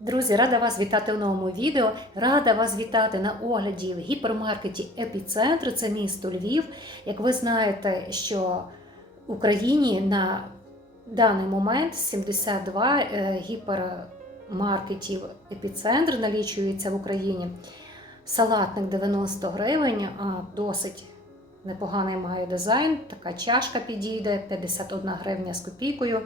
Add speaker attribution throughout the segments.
Speaker 1: Друзі, рада вас вітати у новому відео. Рада вас вітати на огляді в гіпермаркеті Епіцентр. Це місто Львів. Як ви знаєте, що в Україні на даний момент 72 е, гіпермаркетів Епіцентр налічується в Україні. Салатник 90 гривень, а, досить непоганий має дизайн. Така чашка підійде, 51 гривня з копійкою.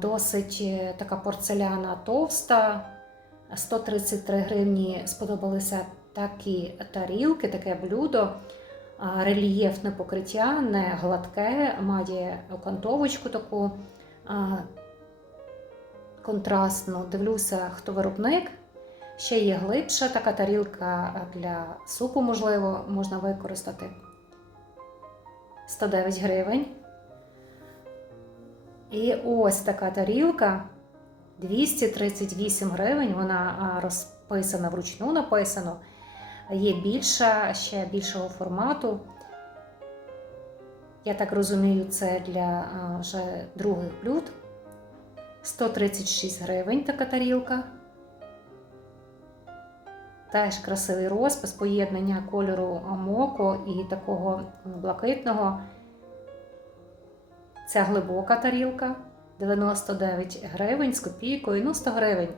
Speaker 1: Досить е, така порцеляна товста. 133 гривні сподобалися такі тарілки, таке блюдо, рельєфне покриття, не гладке, має окантовочку таку контрастну. Дивлюся, хто виробник. Ще є глибша така тарілка для супу, можливо, можна використати. 109 гривень. І ось така тарілка 238 гривень. Вона розписана вручну написано. Є більша, ще більшого формату. Я так розумію, це для вже других блюд. 136 гривень така тарілка. Теж красивий розпис, поєднання кольору моко і такого блакитного. Ця глибока тарілка 99 гривень з копійкою, ну 100 гривень.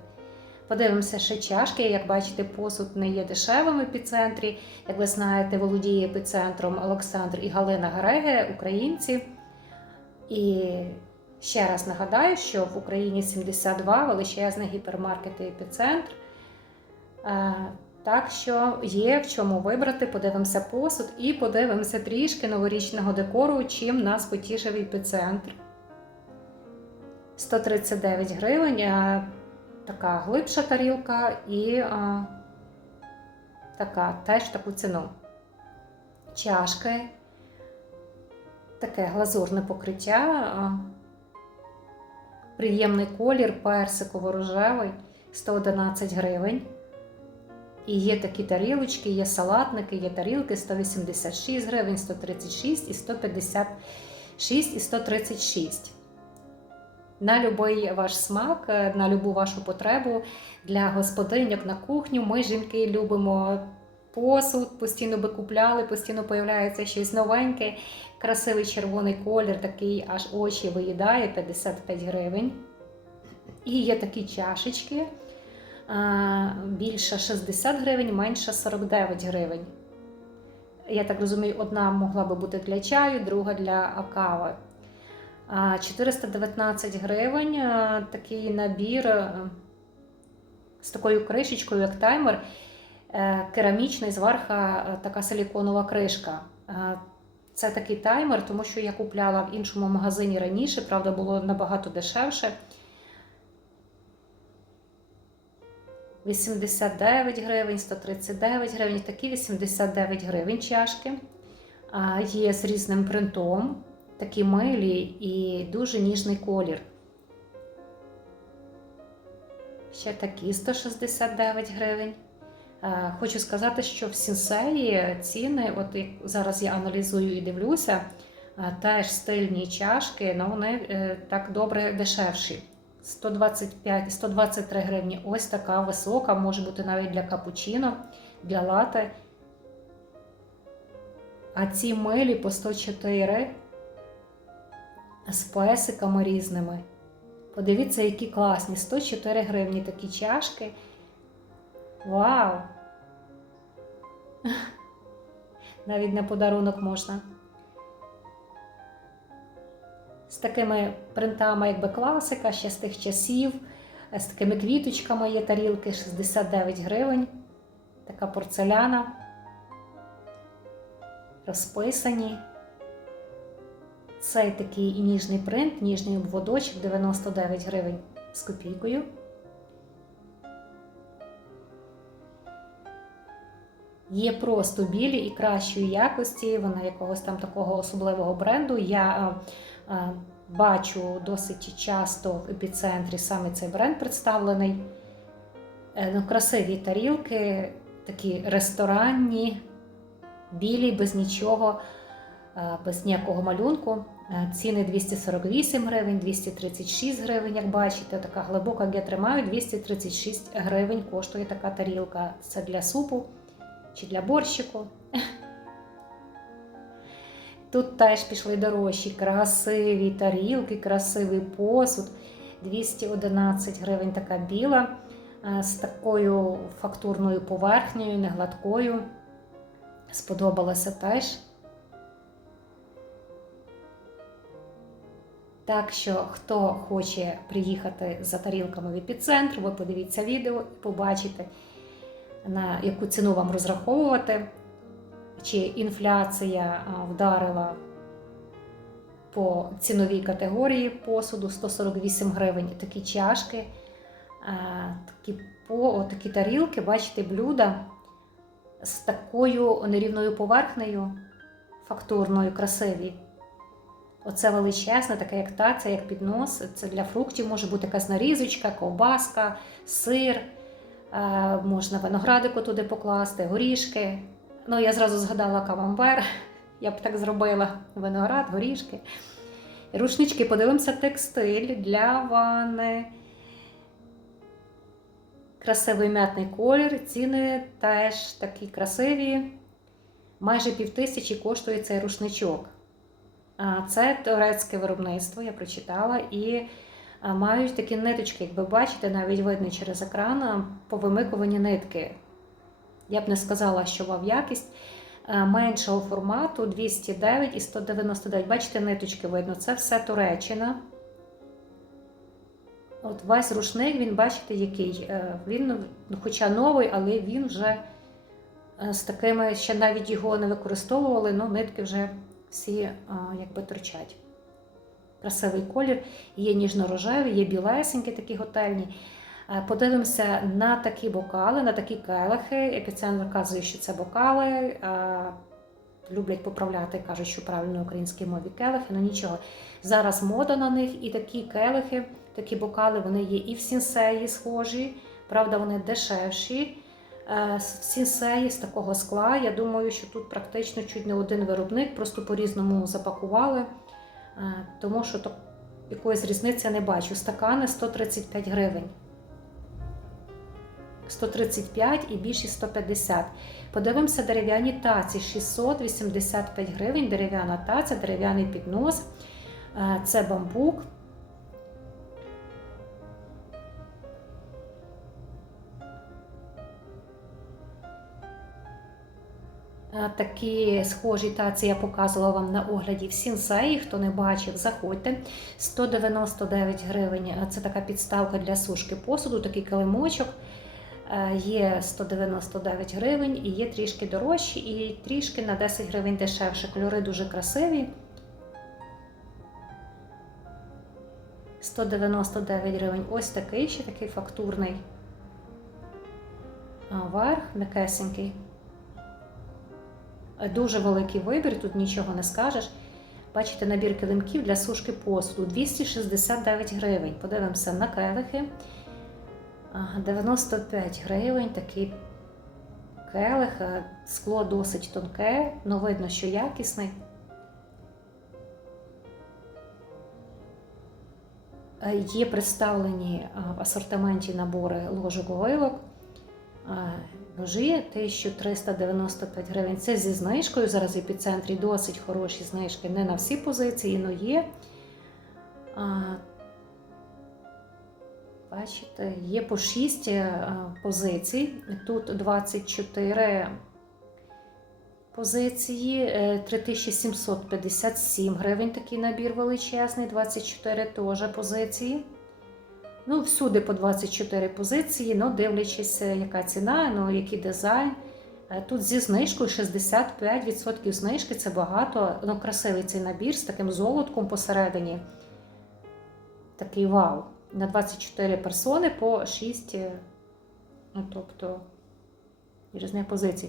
Speaker 1: Подивимося ще чашки. Як бачите, посуд не є дешевим в епіцентрі. Як ви знаєте, володіє епіцентром Олександр і Галина Греге, українці. І ще раз нагадаю, що в Україні 72 величезних гіпермаркети епіцентр. Е, Так що є в чому вибрати, подивимося посуд і подивимося трішки новорічного декору, чим нас потішив епіцентр. 139 гривень, а, така глибша тарілка і а, така теж таку ціну. Чашки, таке глазурне покриття, а, приємний колір, персиково-рожевий, 111 гривень. І є такі тарілочки, є салатники, є тарілки 186 гривень, 136 і 156 і 136. На будь-який ваш смак, на любу вашу потребу для господиньок на кухню. Ми, жінки, любимо посуд, постійно би купляли, постійно появляється щось новеньке, красивий червоний колір, такий аж очі виїдає 55 гривень. І є такі чашечки більша 60 гривень, менша 49 гривень. Я так розумію, одна могла би бути для чаю, друга для кави. 419 гривень такий набір з такою кришечкою, як таймер, е, керамічний, зверха така силіконова кришка. Це такий таймер, тому що я купляла в іншому магазині раніше, правда, було набагато дешевше. 89 гривень, 139 гривень, такі 89 гривень чашки. Є з різним принтом, такі милі і дуже ніжний колір. Ще такі 169 гривень. Хочу сказати, що в сінсеї ціни, от зараз я аналізую і дивлюся, теж стильні чашки, але вони е, так добре дешевші. 125, 123 гривні. Ось така висока, може бути навіть для капучино, для лати. А ці милі по 104 з песиками різними. Подивіться, які класні. 104 гривні такі чашки. Вау! Навіть на подарунок можна з такими принтами, якби класика, ще з тих часів, з такими квіточками є тарілки 69 гривень. Така порцеляна. Розписані. Цей такий ніжний принт, ніжний обводочок 99 гривень з копійкою. Є просто білі і кращої якості, вони якогось там такого особливого бренду. Я бачу досить часто в епіцентрі саме цей бренд представлений. Е, ну, Красиві тарілки, такі ресторанні, білі, без нічого, без ніякого малюнку. Е, Ціни 248 гривень, 236 гривень, як бачите, така глибока я тримаю, 236 гривень коштує така тарілка. Це для супу чи для борщику. Тут теж пішли дорожчі, красиві тарілки, красивий посуд. 211 гривень така біла е, з такою фактурною поверхнею, не гладкою. Сподобалося теж. Так що, хто хоче приїхати за тарілками в епіцентр, ви подивіться відео і побачите, на яку ціну вам розраховувати, чи інфляція вдарила по ціновій категорії посуду 148 гривень. Такі чашки, такі, по, такі тарілки, бачите, блюда з такою нерівною поверхнею, фактурною, красиві. Оце величезне, таке як таця, як піднос. Це для фруктів може бути якась нарізочка, ковбаска, сир, можна виноградику туди покласти, горішки. Ну, я зразу згадала камамбер. Я б так зробила виноград, горішки. Рушнички, подивимося, текстиль для ванни. Красивий м'ятний колір. Ціни теж такі красиві. Майже півтисячі коштує цей рушничок. Це турецьке виробництво, я прочитала, і мають такі ниточки, як ви бачите, навіть видно через екран повимикувані нитки. Я б не сказала, що мав якість меншого формату 209 і 199. Бачите, ниточки видно, це все Туреччина. От весь рушник, він, бачите, який. Е, Він, ну, хоча новий, але він вже е, з такими, ще навіть його не використовували, ну нитки вже всі якби торчать. Красивий колір, є ніжно-рожеві, є білесенькі такі готельні. Е, Подивимося на такі бокали, на такі келихи. Епіцентр вказує, що це бокали. Е, Люблять поправляти, кажуть, що правильно українській мові келихи, ну нічого. Зараз мода на них, і такі келихи, такі бокали, вони є і в сінсеї схожі, правда, вони дешевші. Е, В сінсеї з такого скла. Я думаю, що тут практично чуть не один виробник, просто по-різному запакували, Е, тому що якоїсь різниці не бачу. Стакани 135 гривень. 135 і більші 150. Подивимося дерев'яні таці 685 гривень, дерев'яна таця, дерев'яний піднос. Е, Це бамбук. Е, Такі схожі таці я показувала вам на огляді в Сінсеї. Хто не бачив, заходьте. 199 гривень. Е, Це така підставка для сушки посуду, такий килимочок. Е, Є 199 гривень і є трішки дорожчі, і трішки на 10 гривень дешевше. Кольори дуже красиві. 199 гривень. Ось такий ще такий фактурний. А верх м'якесенький. Дуже великий вибір, тут нічого не скажеш. Бачите, набір килимків для сушки посуду 269 гривень. Подивимося на келихи. Ага, 95 гривень такий келих. Е, Скло досить тонке, але видно, що якісний. Е, Є представлені е, в асортименті набори ложок. Е, Ножі 1395 гривень. Це зі знижкою. Зараз в епіцентрі досить хороші знижки. Не на всі позиції, але є. Бачите, є по 6 е, позицій. Тут 24 позиції, е, 3757 гривень такий набір величезний, 24 теж позиції. Ну, всюди по 24 позиції, ну, дивлячись, е, яка ціна, ну, який дизайн. Е, Тут зі знижкою 65% знижки це багато. Ну, красивий цей набір з таким золотком посередині. Такий вау. На 24 персони по 6, е, ну, тобто різних позицій.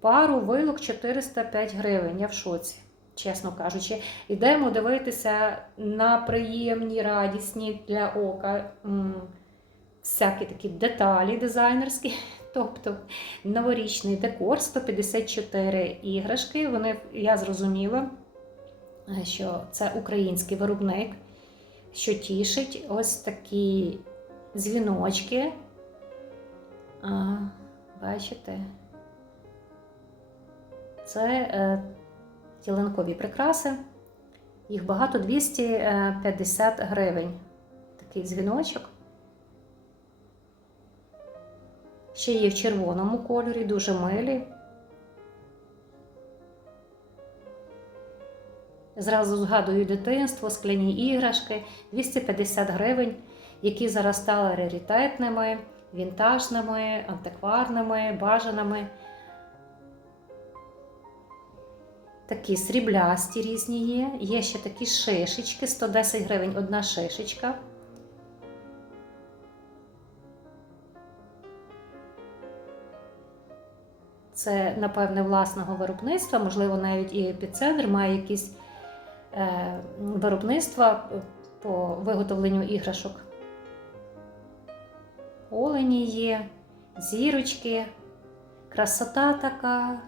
Speaker 1: Пару вилок 405 гривень. Я в шоці, чесно кажучи. Йдемо дивитися на приємні, радісні для ока всякі такі деталі дизайнерські. Тобто новорічний декор 154 іграшки. Вони, я зрозуміла, е, що це український виробник, що тішить ось такі дзвіночки. А, бачите? Це е, ялинкові прикраси. Їх багато 250 гривень. Такий дзвіночок. Ще є в червоному кольорі, дуже милі. Зразу згадую дитинство, скляні іграшки 250 гривень, які зараз стали раритетними, вінтажними, антикварними, бажаними. Такі сріблясті різні є. Є ще такі шишечки, 110 гривень одна шишечка. Це, напевне, власного виробництва, можливо, навіть і епіцентр має якісь виробництва по виготовленню іграшок. Олені є, зірочки, красота така.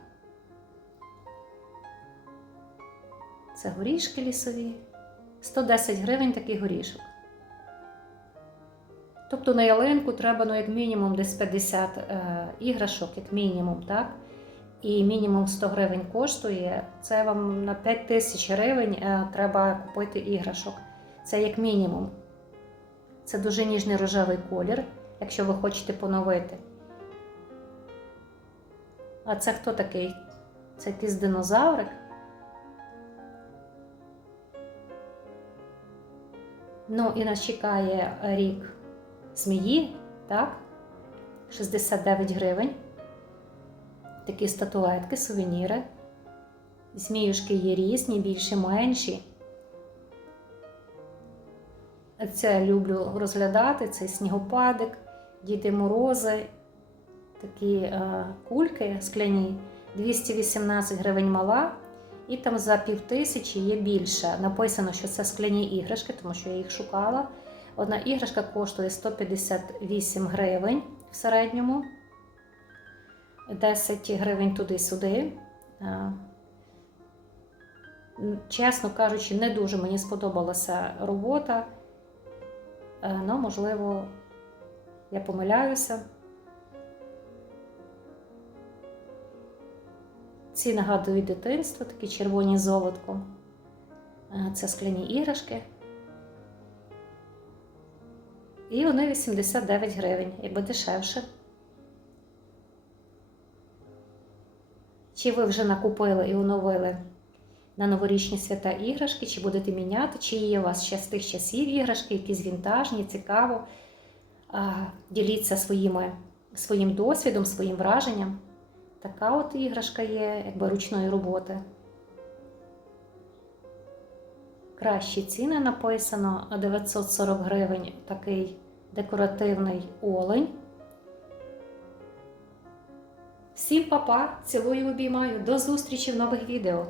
Speaker 1: Це горішки лісові. 110 гривень такий горішок. Тобто на ялинку треба, ну, як мінімум, десь 50 е, іграшок, як мінімум, так? І мінімум 100 гривень коштує. Це вам на 5 тисяч гривень е, треба купити іграшок. Це як мінімум. Це дуже ніжний рожевий колір, якщо ви хочете поновити. А це хто такий? Це якийсь динозаврик? Ну і нас чекає рік змії, так? 69 гривень. Такі статуетки, сувеніри. Зміюшки є різні, більші, менші. Це люблю розглядати, це снігопадик, діти морози, такі е, кульки скляні, 218 гривень мала, і там за пів тисячі є більше. Написано, що це скляні іграшки, тому що я їх шукала. Одна іграшка коштує 158 гривень в середньому. 10 гривень туди-сюди. Чесно кажучи, не дуже мені сподобалася робота. Е, Ну, можливо, я помиляюся. Ці нагадують дитинство, такі червоні з золотком. Е, Це скляні іграшки. І вони 89 гривень, якби дешевше. Чи ви вже накупили і оновили на новорічні свята іграшки, чи будете міняти, чи є у вас ще з тих часів іграшки, якісь вінтажні, цікаво. Діліться своїми, своїм досвідом, своїм враженням. Така от іграшка є, якби ручної роботи. Кращі ціни написано 940 гривень такий декоративний олень. Всім па-па, цілую обіймаю. До зустрічі в нових відео.